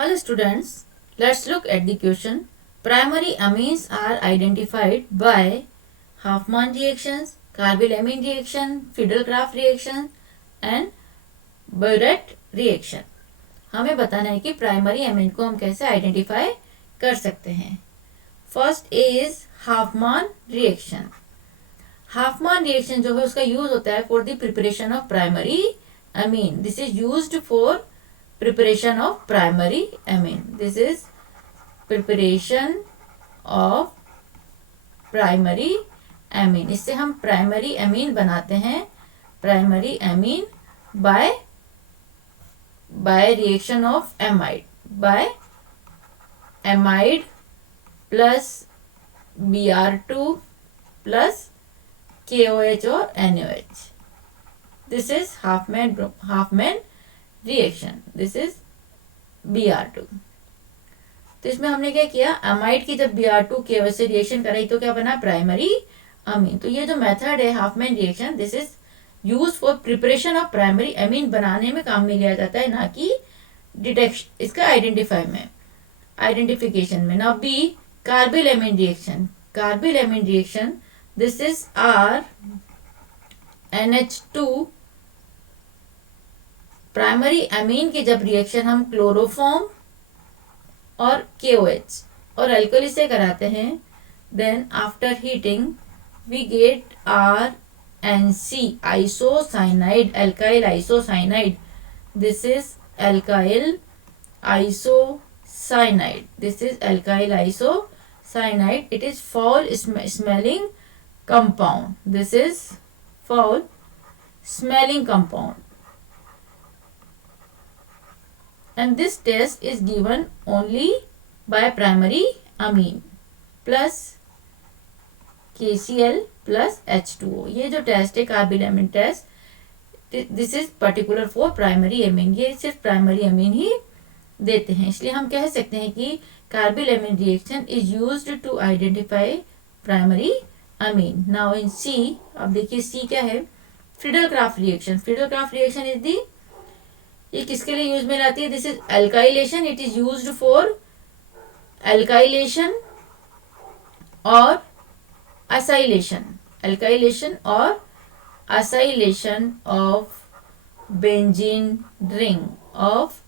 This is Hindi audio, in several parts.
Hello students, let's look at the question. Primary amines are identified by Huffman reactions, carbyl-amine reaction, Friedel-Crafts reaction and Biuret reaction. हमें बताना है कि प्राइमरी अमीन को हम कैसे आइडेंटिफाई कर सकते हैं. First is Hofmann reaction. Hofmann reaction जो है उसका यूज होता है for the preparation of primary amine. This is used for preparation of primary amine. This is preparation of primary amine. इससे हम primary amine बनाते हैं. Primary amine by reaction of amide, by amide plus Br2 plus KOH or NOH. This is Huffman reaction. This is Br2. तो इसमें हमने क्या किया, अमाइड की जब Br2 के वजह से रिएक्शन कराई तो क्या बना, प्राइमरी अमीन. तो ये जो मेथड है Hopman reaction, this is use for preparation of primary अमीन बनाने में काम में लिया जाता है, ना कि डिटेक्शन इसका आइडेंटिफाई में, आइडेंटिफिकेशन में. Now B carbylamine reaction. Carbylamine reaction, this is RNH2. Primary amine के जब रिएक्शन हम क्लोरोफॉर्म और KOH और अल्कोहल से कराते हैं, then after heating we get RNC isocyanide, alkyl isocyanide. This is alkyl isocyanide. This is alkyl isocyanide. It is foul smelling compound. This is foul smelling compound. And this test is given only by primary amine plus KCl plus H2O. ये जो टेस्ट है carbylamine test, this is particular for primary amine. ये सिर्फ प्राइमरी अमीन ही देते हैं, इसलिए हम कह सकते हैं कि carbylamine reaction is used to identify primary amine. Now in C, अब देखिए सी क्या है, Friedel Crafts reaction. Friedel Crafts reaction is the, ये किसके लिए यूज में लाती है, this is alkylation. It is used for alkylation और असाइलेशन. अल्काइलेशन और acylation of benzene ring, of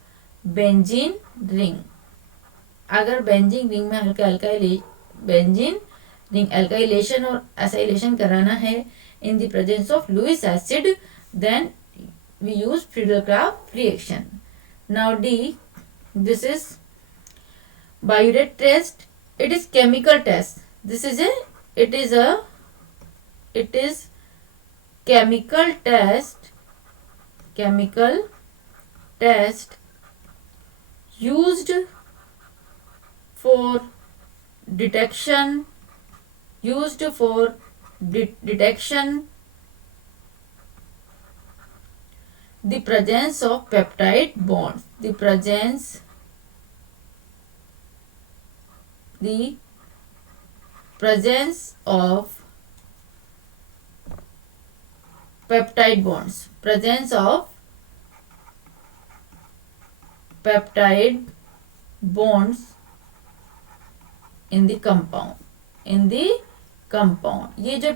benzene ring. अगर बेंजीन रिंग में बेंजीन रिंग अल्काइलेशन और असाइलेशन कराना है in the presence of Lewis acid, then we use Friedel-Crafts reaction. Now D, this is Biuret test. It is chemical test. This is chemical test. Chemical test used for detection. Used for detection the presence of peptide bonds. The presence of peptide bonds. Presence of peptide bonds in the compound. In the compound. ये जो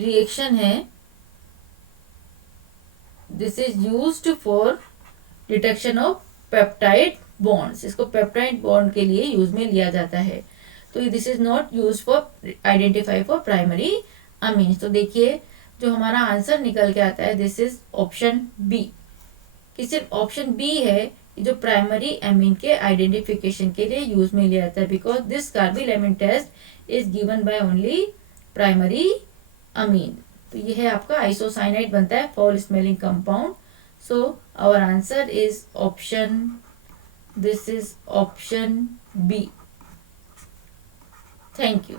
रिएक्शन है, this is used for detection of peptide bonds. इसको पेप्टाइड बॉन्ड के लिए यूज में लिया जाता है. तो this is not use for identify for primary amine. तो देखिए जो हमारा आंसर निकल के आता है, दिस इज ऑप्शन बी. कि सिर्फ ऑप्शन बी है जो प्राइमरी अमीन के आइडेंटिफिकेशन के लिए यूज में लिया जाता है, because this carbylamine test is given by only primary amine. तो ये है आपका आइसोसाइनाइड बनता है, foul smelling compound. So our answer is option, this is option B. Thank you.